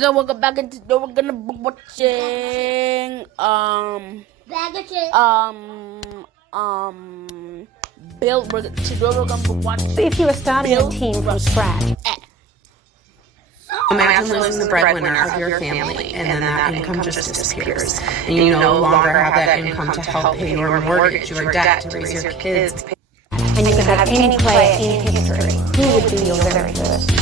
Welcome back into we're gonna be watching Bill. Today we're gonna be watching. If you were starting a team from scratch. Imagine losing the breadwinner of your family, and then that income just disappears. And you no longer have that income to help pay your mortgage, your debt, to raise your kids. And you could have any player in history. Who would be your very first?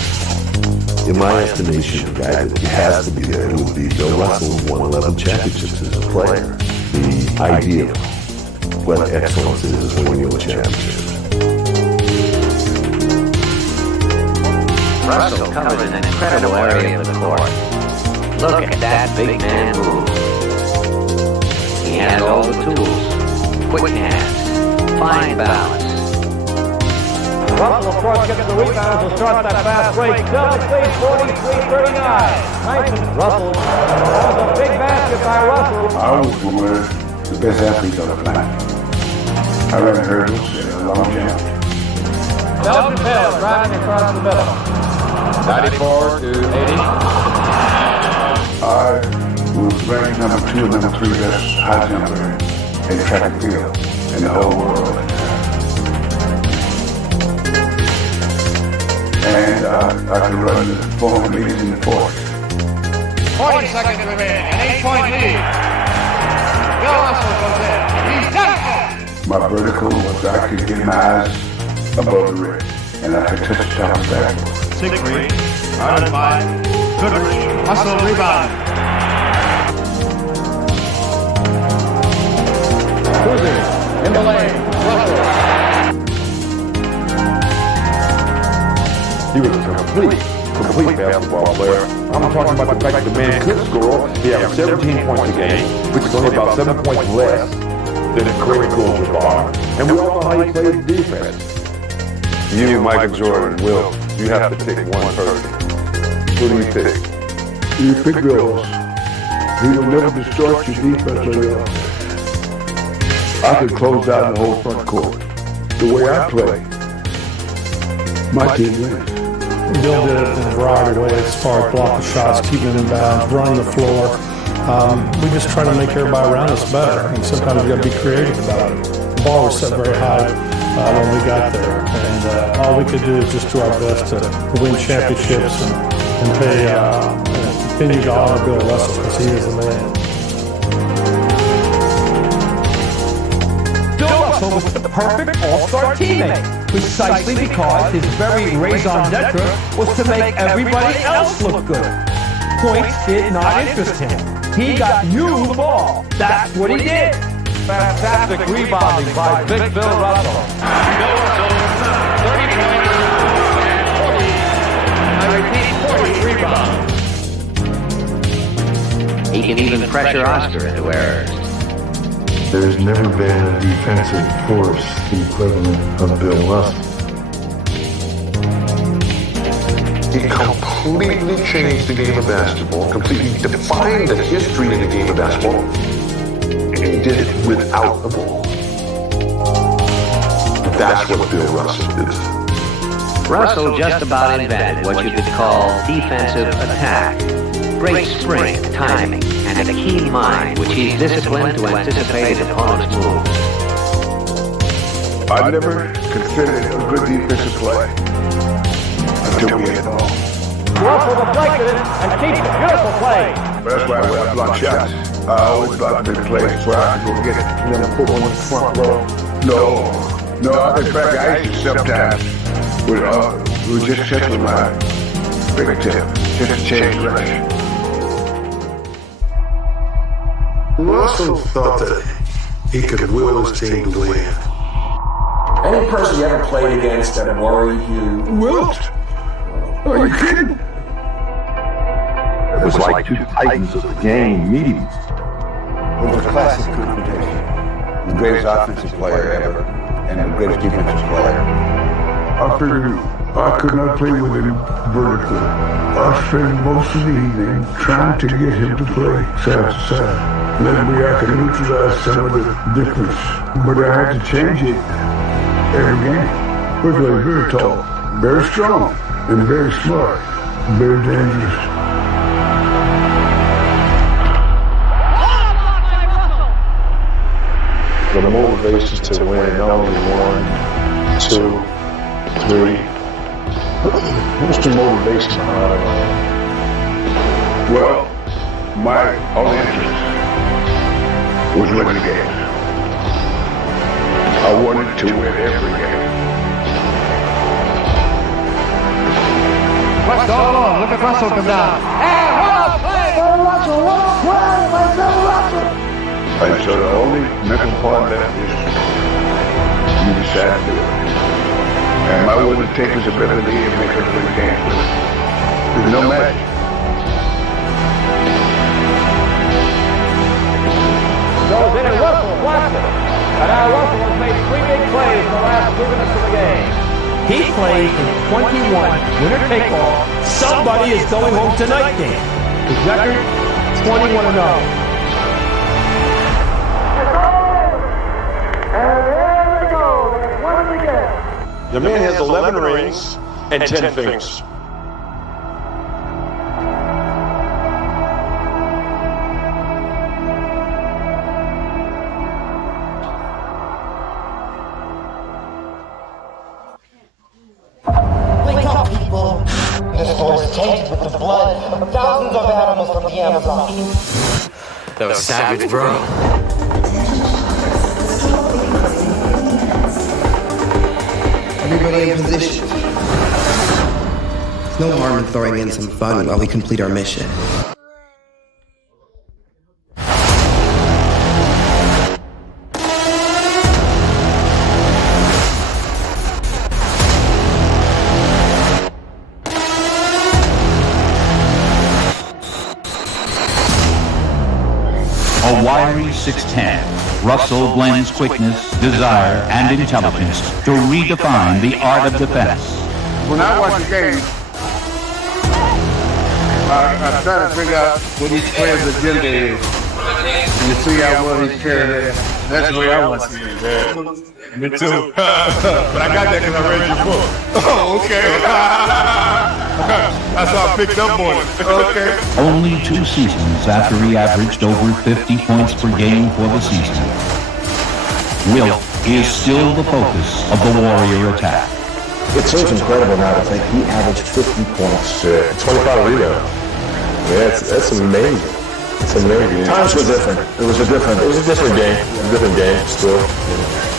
In my estimation, the guy that has to be there would be Bill Russell, who won 11 championships as a player. The idea of what excellence is when you win a championship. Russell covered an incredible area of the court. Look at that big man move. He had all the tools. Quick hands, fine balance. Russell, of course, gets the rebound to start that fast break. Celtics lead 43-39. Russell, that was a big basket by Russell. I was one of the best athletes on the planet. I ran hurdles and a long jump. Belton Bell driving across the middle. 94 to 80. I was ranked number 2 and number 3 best high jumper in track and field in the whole world. And I could run the 400 meters in the fourth. 40 seconds remaining, an 8-point lead. Bill Russell goes in. He's done it! My vertical was I could get my eyes above the rim, and I could touch the top of the backboard. 6-3, out of 5. Goodrich, Russell rebound. Cruising, in the lane, Russell. He was a complete basketball player. I'm talking about the fact that the man could score. He had 17 points a game, which is only about 7 points less than Kareem Abdul-Jabbar. And we all know how he plays defense. You, Michael Jordan, Will, you have to pick one person. Who do you pick? You pick Bill. He will never distort your defense or your offense. I could close out the whole front court. The way I play, my team wins. Bill did it in a variety of ways as far as blocking shots, keeping it in bounds, running the floor. We just try to make everybody around us better, and sometimes we got to be creative about it. The bar was set very high when we got there, and all we could do is just do our best to win championships and pay, continue to honor Bill Russell because he is the man. Bill Russell was the perfect all-star teammate, precisely because his very raison d'etre was to make everybody else look good. Points did not interest him. He got you the ball. That's what he did. Fantastic rebounding by Big Bill Russell. Bill Russell, 30 points and 40. I repeat, 40 rebounds. He can even pressure Oscar into errors. There's never been a defensive force the equivalent of Bill Russell. He completely changed the game of basketball, completely defined the history of the game of basketball, and he did it without the ball. That's what Bill Russell did. Russell just about invented what you could call defensive attack. Great strength, timing, and a keen mind which he's disciplined to anticipate his opponent's moves. I never considered it a good defensive play until we hit the ball. Russell deflected it and keeps it. Beautiful play. That's why when I block shots, I always block big plays where I can go get it. You never put one in the front row. No. In fact, I used to sometimes would just check with my big tip, just to change direction. Russell thought that he could will his team to win. Any person you ever played against that worried you? Wilt? Are you kidding? It was like two titans of the game meeting. It was a classic confrontation. The greatest offensive player ever, and the greatest defensive player. I figured I could not play with him vertically. I spent most of the evening trying to get him to play side to side. Maybe I could neutralize some of the difference, but I had to change it every game. First of all, very tall, very strong, and very smart, very dangerous. to win not only 1, 2, 3. What's the motivation behind it? Well, my only interest was winning the game. I wanted to win every game. What's going on? Look at Russell come down. Hey, what up, play? Russell, what up, play? Marcel Russell. And so the only mental part left is you decide to do it. And I wouldn't take his ability and make us win games with it. There's no magic. Goes in and Russell blocks it. And now Russell has made 3 big plays in the last 2 minutes of the game. He played in 21 winner take-all. Somebody is going home tonight game. His record, 21-0. The man has 11 rings and 10 fingers. Wake up, people! This war is tainted with the blood of thousands of animals from the Amazon. That was savage, bro. Everybody in position. There's no harm in throwing in some fun while we complete our mission. A wiry 6'10", Russell blends quickness, desire, and intelligence to redefine the art of defense. When I watch the game, I try to figure out what each player's agenda is. And to see how well he's carrying it. That's the way I want to see it. Yeah. Me too. But I got that because I read your book. Oh, okay. That's how I picked up on it. Okay. Only 2 seasons after he averaged over 50 points per game for the season, Wilt is still the focus of the Warrior attack. It seems incredible now to think he averaged 50 points. Yeah, 25 rebounds. Yeah, that's amazing. It's amazing. Times were different. It was a different game. A different game still.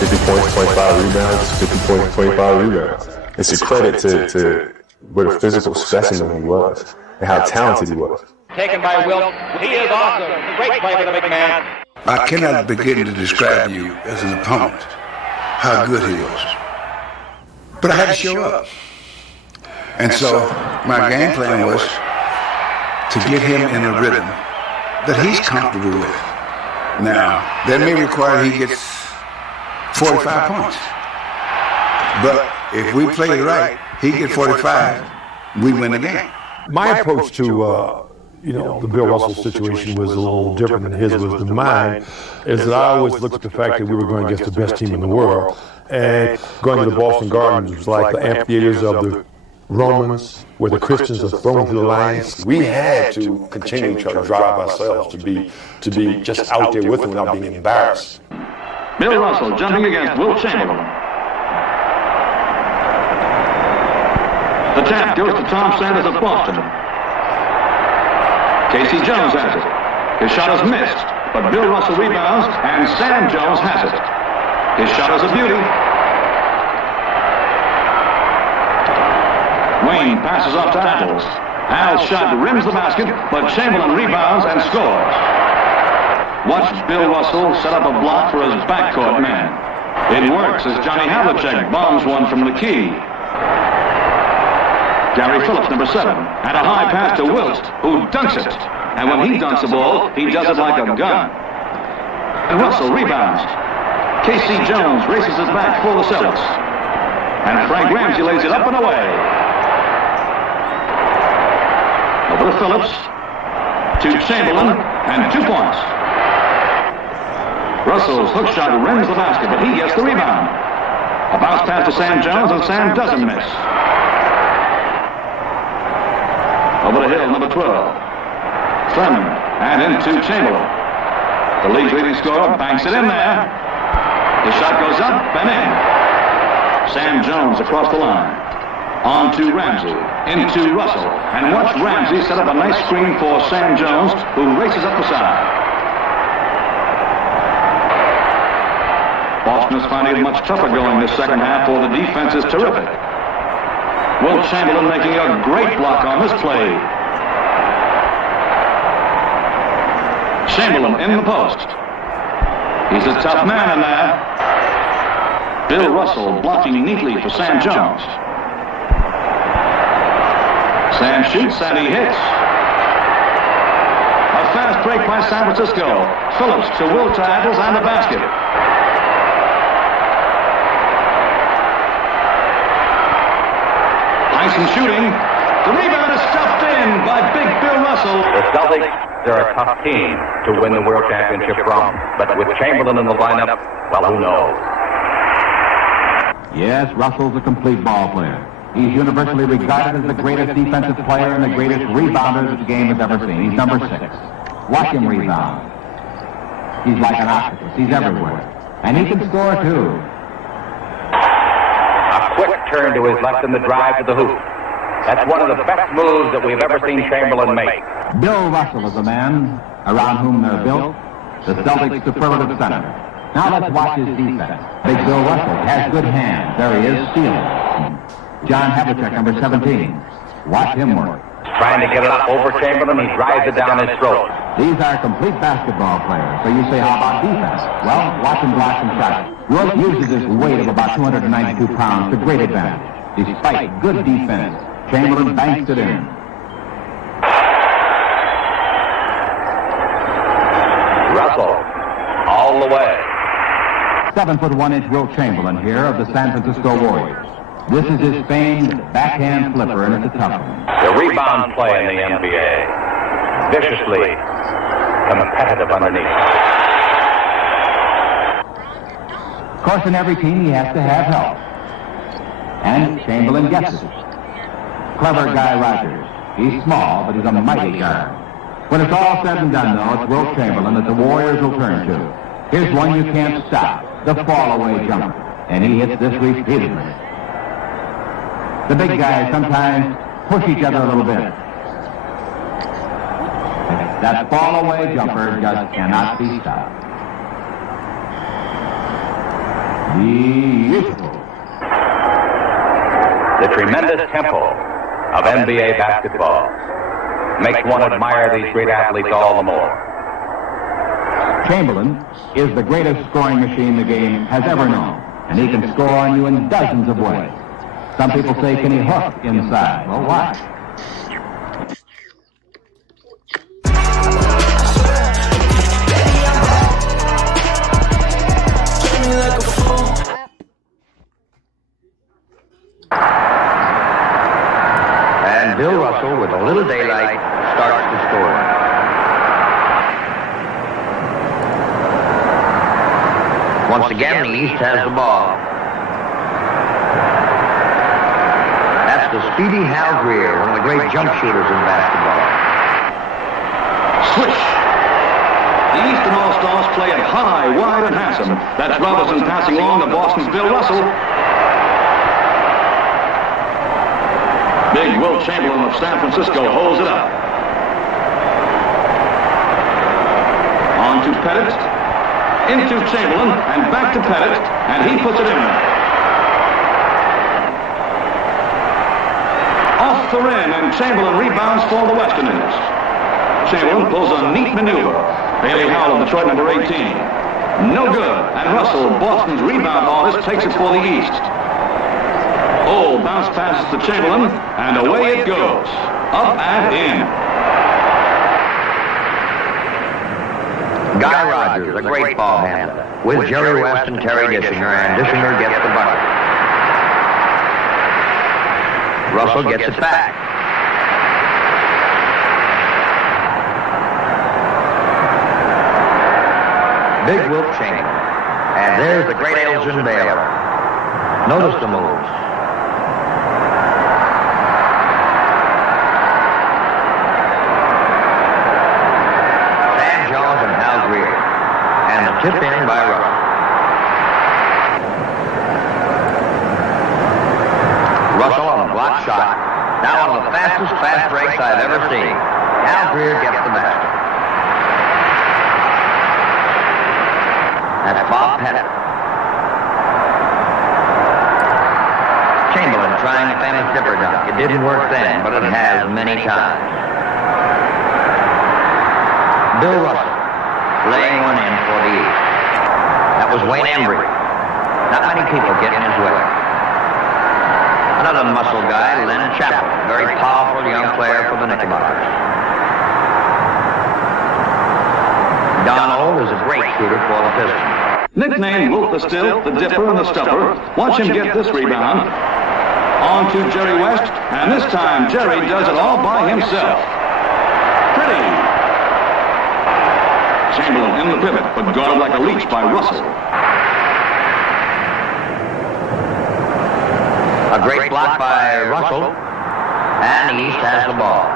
50 points, 25 rebounds, 50 points, 25 rebounds. It's a credit to what a physical specimen he was and how talented he was. Taken by Wilt. He is awesome. Great play for the big man. I cannot begin to describe you as an opponent, how good he was. But I had to show up. And so my game plan was to get him in a rhythm that he's comfortable with. Now, that may require he gets 45 points. But if we play it right, he gets 45, we win the game. My approach to the Bill Russell situation was a little different than his was than mine, is that I always looked at the fact that we were going against the best team in the world. And going to the Boston Gardens was like the amphitheaters of the Romans, where the Christians are thrown through the lines. We had to continue to try to drive ourselves to be just out there with them without being embarrassed. Bill Russell jumping against Wilt Chamberlain. The tap goes to Tom Sanders of Boston. Casey Jones has it. His shot is missed, but Bill Russell rebounds, and Sam Jones has it. His shot is a beauty. Wayne passes off to Attles. Al's shot rims the basket, but Chamberlain rebounds and scores. Watch Bill Russell set up a block for his backcourt man. It works as Johnny Havlicek bombs one from the key. Gary Phillips, number 7, and a high pass to Wilt, who dunks it. And when he dunks the ball, he does it like a gun. And Russell rebounds. Casey Jones races it back for the Celtics. And Frank Ramsey lays it up and away. Over to Phillips, to Chamberlain, and 2 points. Russell's hook shot rims the basket, but he gets the rebound. A bounce pass to Sam Jones, and Sam doesn't miss. Over the hill, number 12. Clement, and into Chamberlain. The league's leading scorer banks it in there. The shot goes up and in. Sam Jones across the line. On to Ramsey. Into Russell. And watch Ramsey set up a nice screen for Sam Jones, who races up the side. Boston is finding it much tougher going this second half, for the defense is terrific. Wilt Chamberlain making a great block on this play. Chamberlain in the post. He's a tough man in there. Bill Russell blocking neatly for Sam Jones. Sam shoots and he hits. A fast break by San Francisco. Phillips to Wilt tackles and the basket. Tyson shooting. The rebound is stuffed in by big Bill Russell. The Celtics, they're a tough team to win the World Championship from. But with Chamberlain in the lineup, well, who knows? Yes, Russell's a complete ball player. He's universally regarded as the greatest defensive player and the greatest rebounder that the game has ever seen. He's number 6. Watch him rebound. He's like an octopus. He's everywhere. And he can score, too. A quick turn to his left in the drive to the hoop. That's one of the best moves that we've ever seen Chamberlain make. Bill Russell is a man around whom they're built, the Celtics' superlative center. Now let's watch his defense. Big Bill Russell has good hands. There he is, stealing. John Havlicek, number 17. Watch him work. Trying to get it up over Chamberlain, he drives it down his throat. These are complete basketball players. So you say, how about defense? Well, watch him block some shots. Wilt uses his weight of about 292 pounds to great advantage. Despite good defense, Chamberlain banks it in. Russell, all the way. 7 foot 1 inch Wilt Chamberlain here of the San Francisco Warriors. This is his famed backhand flipper, and it's a tough one. The rebound play in the NBA. Viciously competitive underneath. Of course, in every team, he has to have help. And Chamberlain gets it. Clever Guy Rogers. He's small, but he's a mighty guy. When it's all said and done, though, it's Wilt Chamberlain that the Warriors will turn to. Here's one you can't stop, the fall-away jumper. And he hits this repeatedly. The big guys sometimes push each other a little bit. That fall-away jumper just cannot be stopped. Beautiful. The tremendous tempo of NBA basketball makes one admire these great athletes all the more. Chamberlain is the greatest scoring machine the game has ever known, and he can score on you in dozens of ways. Some people say, can he hook inside? Well, watch. And Bill Russell, with a little daylight, starts to score. Once again, the East has the ball. That's the speedy Hal Greer, one of the great jump shooters in basketball. Switch. The Eastern All-Stars play it high, wide, and handsome. That's Robinson passing along to Boston's Bill Russell. Big Wilt Chamberlain of San Francisco holds it up. On to Pettit. Into Chamberlain, and back to Pettit, and he puts it in. Off the rim, and Chamberlain rebounds for the Westerners. Chamberlain pulls a neat maneuver. Bailey Howell of Detroit, number 18. No good, and Russell, Boston's rebound artist, takes it for the East. Oh, bounce passes to Chamberlain, and away it goes. Up and in. Guy Rogers, a great ball handler, with Jerry West and Terry Dishinger, and Dishinger gets the bucket. Russell gets it back. Big Wilt Chamberlain. And there's the great Elgin Baylor. Notice the moves. Sam Jones and Hal Greer. And the tip in by Russell. fastest fast breaks I've ever seen. Al Greer gets the basket. That's Bob Pettit. Chamberlain trying a famous dipper dunk. It didn't work then, but it has many times. Bill Russell laying one in for the East. That was Wayne Embry. Not many people get in his way. Another muscle guy, Len Chappell, very powerful young player for the Knickerbockers. Don Old is a great shooter for the Pistons. Nicknamed Wolf the Stilt, the Dipper, and the Stuffer. Watch him get this rebound. On to Jerry West, and this time Jerry does it all by himself. Pretty. Chamberlain in the pivot, but guarded like a leech by Russell. A great block by Russell, and the East has the ball.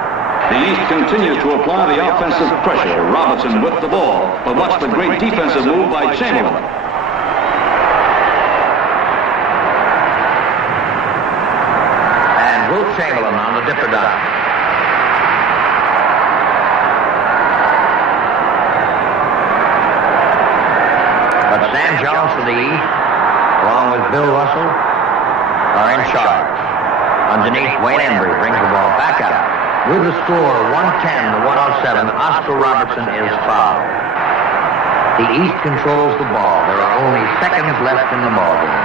The East continues to apply the offensive pressure. Robinson with the ball, but watch the great defensive move by Chamberlain. And Wilt Chamberlain on the dipper dunk. But Sam Jones for the East, along with Bill Russell, are in charge. Underneath, Wayne Embry brings the ball back out. With the score 110-107, Oscar Robertson is fouled. The East controls the ball. There are only seconds left in the ballgame.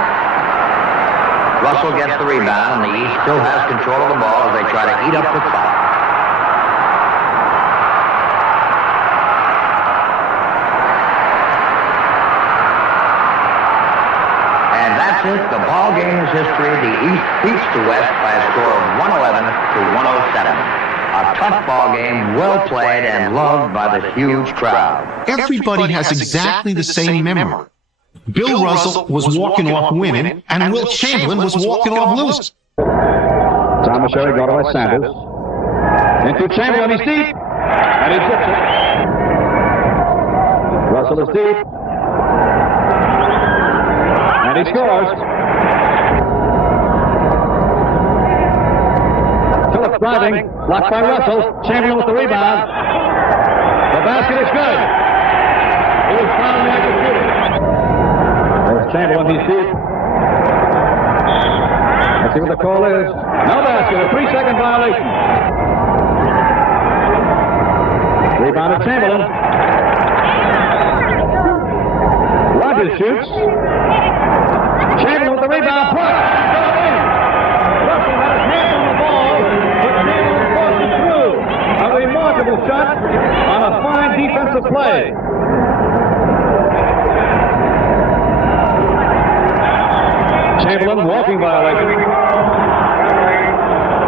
Russell gets the rebound, and the East still has control of the ball as they try to eat up the clock. And that's it. The ball game is history. The East beats the West by a score of 111-107. A tough ball game, well played and loved by the huge crowd. Everybody has exactly the same memory. Bill Russell was walking off winning, and Wilt Chamberlain was walking off losing. Thomas Sherry guarded by Sanders. Into Chamberlain, he's deep, and he tips it. Russell is deep, and he scores. Phillips driving, blocked by Russell. Chamberlain with the rebound. The basket is good. He was fouled after shooting. There's Chamberlain, he's deep. Let's see what the call is. No basket, a 3-second violation. Rebounded Chamberlain. Rogers shoots. Chamberlain with the rebound. Russell had his hands on the ball, but Chamberlain forced it through. A remarkable shot on a fine defensive play. Chamberlain walking violation.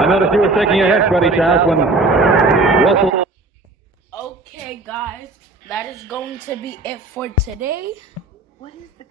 I noticed you were shaking your head, Freddie Chas, when Russell... Okay, guys, that is going to be it for today. What is the